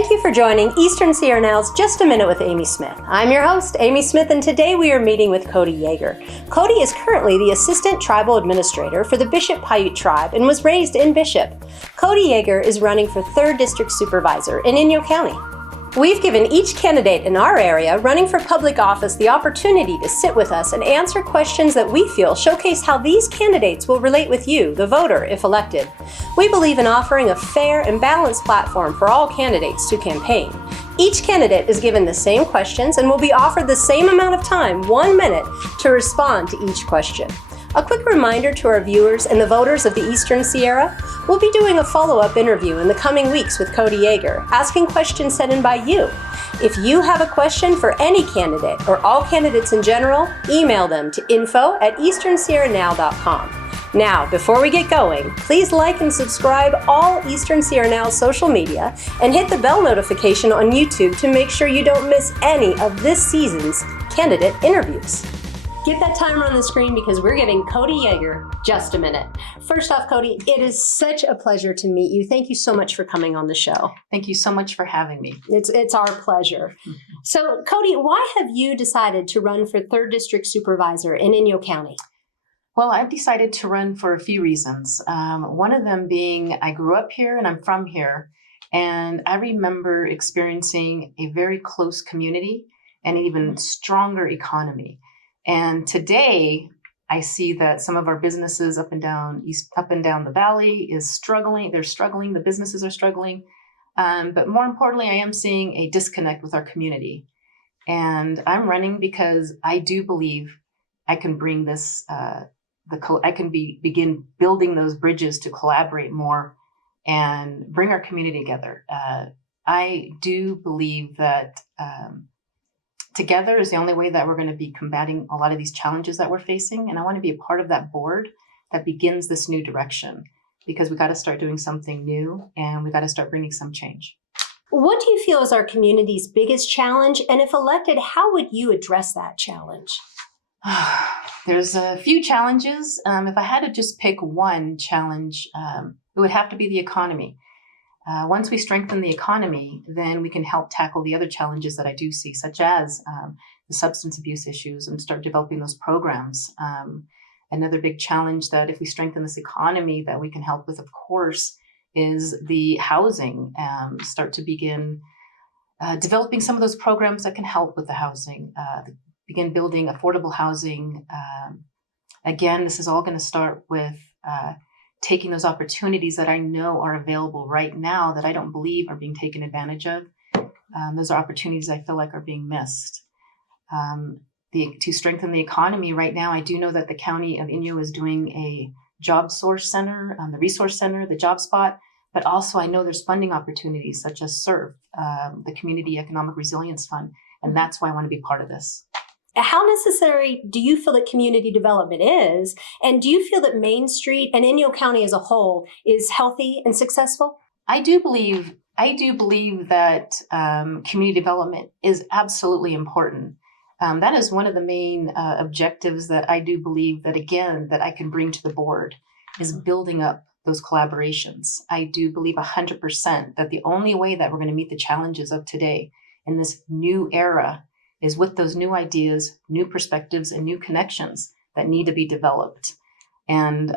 Thank you for joining Eastern Sierra Now's Just a Minute with Amy Smith. I'm your host, Amy Smith, and today we are meeting with Kody Jaeger. Kody is currently the Assistant Tribal Administrator for the Bishop Paiute Tribe and was raised in Bishop. Kody Jaeger is running for 3rd District Supervisor in Inyo County. We've given each candidate in our area running for public office the opportunity to sit with us and answer questions that we feel showcase how these candidates will relate with you, the voter, if elected. We believe in offering a fair and balanced platform for all candidates to campaign. Each candidate is given the same questions and will be offered the same amount of time, 1 minute, to respond to each question. A quick reminder to our viewers and the voters of the Eastern Sierra, we'll be doing a follow-up interview in the coming weeks with Kody Jaeger, asking questions sent in by you. If you have a question for any candidate or all candidates in general, email them to info@easternsierranow.com. Now, before we get going, please like and subscribe all Eastern Sierra Now's social media and hit the bell notification on YouTube to make sure you don't miss any of this season's candidate interviews. Get that timer on the screen because we're giving Kody Jaeger just a minute. First off, Kody, it is such a pleasure to meet you. Thank you so much for coming on the show. Thank you so much for having me. It's our pleasure. So, Kody, why have you decided to run for 3rd District Supervisor in Inyo County? Well, I've decided to run for a few reasons. One of them being I grew up here and I'm from here, and I remember experiencing a very close community and an even stronger economy. And today, I see that some of our businesses up and down the valley is struggling. They're struggling. The businesses are struggling. But more importantly, I am seeing a disconnect with our community. And I'm running because I do believe I can bring this. Begin building those bridges to collaborate more and bring our community together. I do believe that. Together is the only way that we're going to be combating a lot of these challenges that we're facing. And I want to be a part of that board that begins this new direction, because we got to start doing something new and we got to start bringing some change. What do you feel is our community's biggest challenge? And if elected, how would you address that challenge? There's a few challenges. If I had to just pick one challenge, it would have to be the economy. Once we strengthen the economy, then we can help tackle the other challenges that I do see, such as the substance abuse issues, and start developing those programs. Another big challenge that if we strengthen this economy that we can help with, of course, is the housing. Start to begin developing some of those programs that can help with the housing, begin building affordable housing. Again, this is all going to start with taking those opportunities that I know are available right now that I don't believe are being taken advantage of. Those are opportunities I feel like are being missed. To strengthen the economy right now, I do know that the County of Inyo is doing a job source center, the resource center, the job spot, but also I know there's funding opportunities such as SERF, the Community Economic Resilience Fund, and that's why I want to be part of this. How necessary do you feel that community development is? And do you feel that Main Street and Inyo County as a whole is healthy and successful? I do believe that community development is absolutely important. That is one of the main objectives that I do believe that, again, that I can bring to the board is building up those collaborations. I do believe 100% that the only way that we're going to meet the challenges of today in this new era is with those new ideas, new perspectives, and new connections that need to be developed. And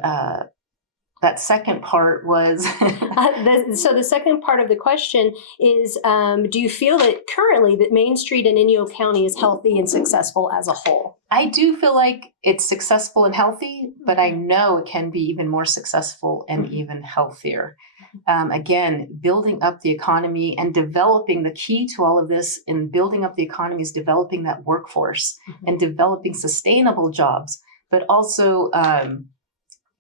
that second part was... So the second part of the question is, do you feel that currently that Main Street in Inyo County is healthy and successful as a whole? I do feel like it's successful and healthy, but I know it can be even more successful and even healthier. Again, building up the economy and developing, the key to all of this in building up the economy is developing that workforce and developing sustainable jobs, but also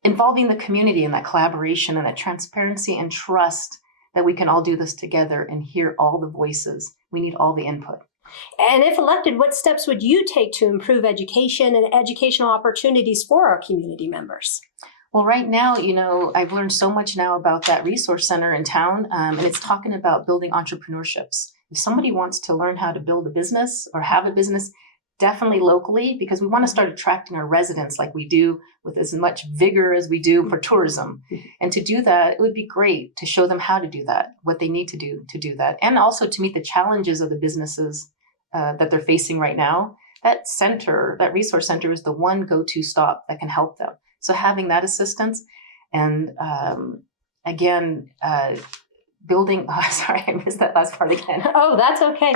involving the community in that collaboration and that transparency and trust that we can all do this together and hear all the voices. We need all the input. And if elected, what steps would you take to improve education and educational opportunities for our community members? Well, right now, I've learned so much now about that resource center in town, and it's talking about building entrepreneurships. If somebody wants to learn how to build a business or have a business, definitely locally, because we want to start attracting our residents like we do with as much vigor as we do for tourism. And to do that, it would be great to show them how to do that, what they need to do that, and also to meet the challenges of the businesses that they're facing right now. That center, that resource center, is the one go-to stop that can help them. So having that assistance, and again, building, sorry, I missed that last part again. Oh, that's okay.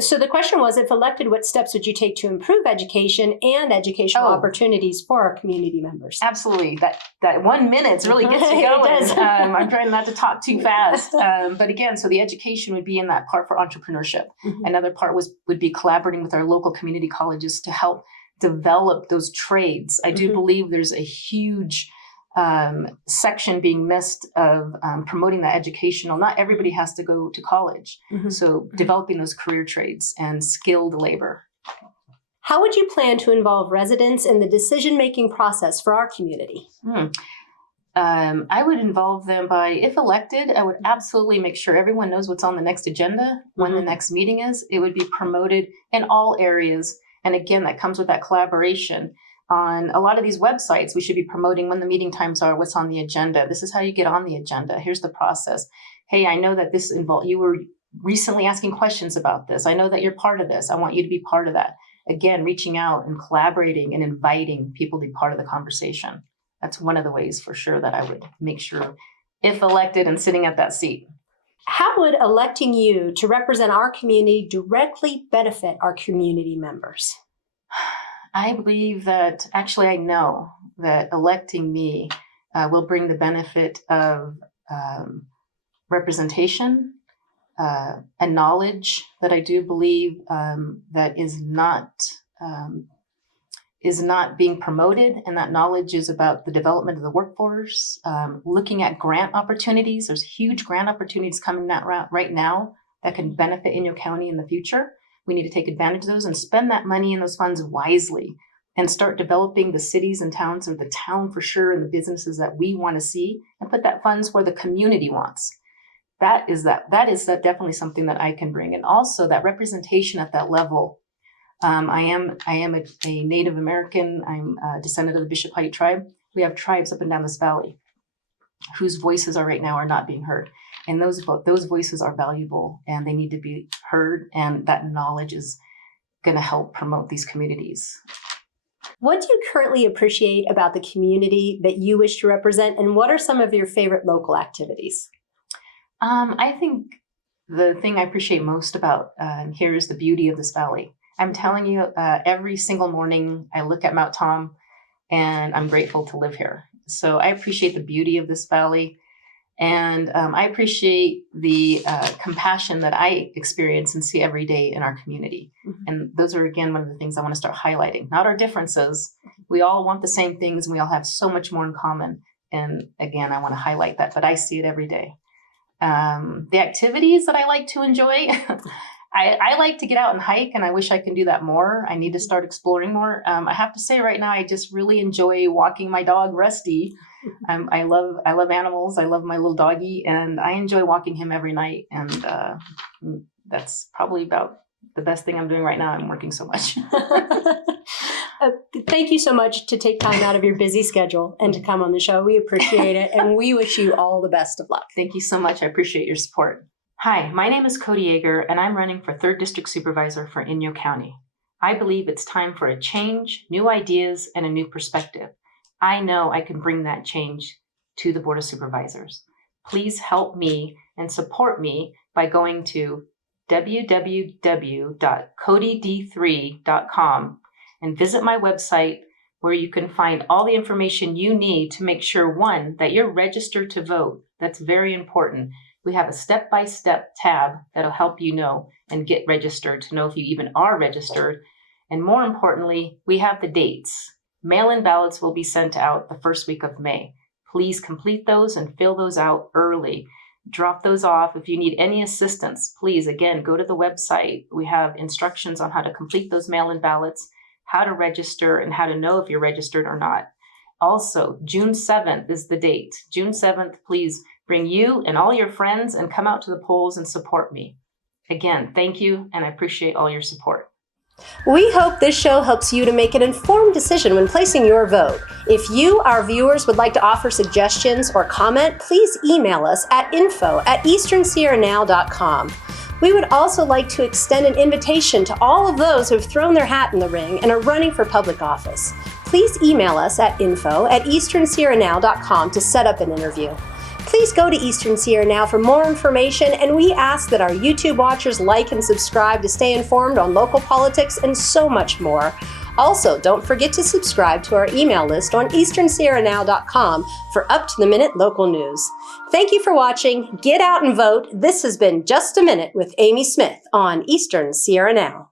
So the question was, if elected, what steps would you take to improve education and educational opportunities for our community members? Absolutely. That 1 minute really gets you going. It does. I'm trying not to talk too fast. But again, so the education would be in that part for entrepreneurship. Another part would be collaborating with our local community colleges to help develop those trades. I do believe there's a huge section being missed of promoting that educational. Not everybody has to go to college. So developing those career trades and skilled labor. How would you plan to involve residents in the decision-making process for our community? I would involve them by, if elected, I would absolutely make sure everyone knows what's on the next agenda, when the next meeting is. It would be promoted in all areas. And again, that comes with that collaboration. On a lot of these websites, we should be promoting when the meeting times are, what's on the agenda. This is how you get on the agenda. Here's the process. Hey, I know that this involved, you were recently asking questions about this. I know that you're part of this. I want you to be part of that. Again, reaching out and collaborating and inviting people to be part of the conversation. That's one of the ways for sure that I would make sure, if elected and sitting at that seat. How would electing you to represent our community directly benefit our community members? I believe that, actually, I know that electing me will bring the benefit of representation and knowledge that I do believe that is not being promoted. And that knowledge is about the development of the workforce, looking at grant opportunities. There's huge grant opportunities coming that route right now that can benefit Inyo County in the future. We need to take advantage of those and spend that money and those funds wisely and start developing the cities and towns, or the town for sure, and the businesses that we want to see, and put that funds where the community wants. That is definitely something that I can bring. And also that representation at that level. I am a Native American. I'm a descendant of the Bishop Paiute tribe. We have tribes up and down this valley whose voices right now are not being heard. And those voices are valuable and they need to be heard. And that knowledge is going to help promote these communities. What do you currently appreciate about the community that you wish to represent? And what are some of your favorite local activities? I think the thing I appreciate most about here is the beauty of this valley. I'm telling you, every single morning I look at Mount Tom and I'm grateful to live here. So I appreciate the beauty of this valley. And I appreciate the compassion that I experience and see every day in our community. And those are, again, one of the things I want to start highlighting. Not our differences. We all want the same things and we all have so much more in common. And again, I want to highlight that, but I see it every day. The activities that I like to enjoy, I like to get out and hike, and I wish I can do that more. I need to start exploring more. I have to say right now, I just really enjoy walking my dog, Rusty. I love animals. I love my little doggy, and I enjoy walking him every night. And that's probably about the best thing I'm doing right now. I'm working so much. Thank you so much to take time out of your busy schedule and to come on the show. We appreciate it, and we wish you all the best of luck. Thank you so much. I appreciate your support. Hi, my name is Kody Jaeger, and I'm running for 3rd District Supervisor for Inyo County. I believe it's time for a change, new ideas, and a new perspective. I know I can bring that change to the Board of Supervisors. Please help me and support me by going to www.kodyd3.com and visit my website, where you can find all the information you need to make sure, one, that you're registered to vote. That's very important. We have a step-by-step tab that'll help you know and get registered to know if you even are registered. And more importantly, we have the dates. Mail-in ballots will be sent out the first week of May. Please complete those and fill those out early. Drop those off. If you need any assistance, please, again, go to the website. We have instructions on how to complete those mail-in ballots, how to register, and how to know if you're registered or not. Also, June 7th is the date. June 7th, please bring you and all your friends and come out to the polls and support me. Again, thank you, and I appreciate all your support. We hope this show helps you to make an informed decision when placing your vote. If you, our viewers, would like to offer suggestions or comment, please email us at info@easternsierranow.com. We would also like to extend an invitation to all of those who have thrown their hat in the ring and are running for public office. Please email us at info@easternsierranow.com to set up an interview. Please go to Eastern Sierra Now for more information, and we ask that our YouTube watchers like and subscribe to stay informed on local politics and so much more. Also, don't forget to subscribe to our email list on easternsierranow.com for up-to-the-minute local news. Thank you for watching. Get out and vote. This has been Just a Minute with Amy Smith on Eastern Sierra Now.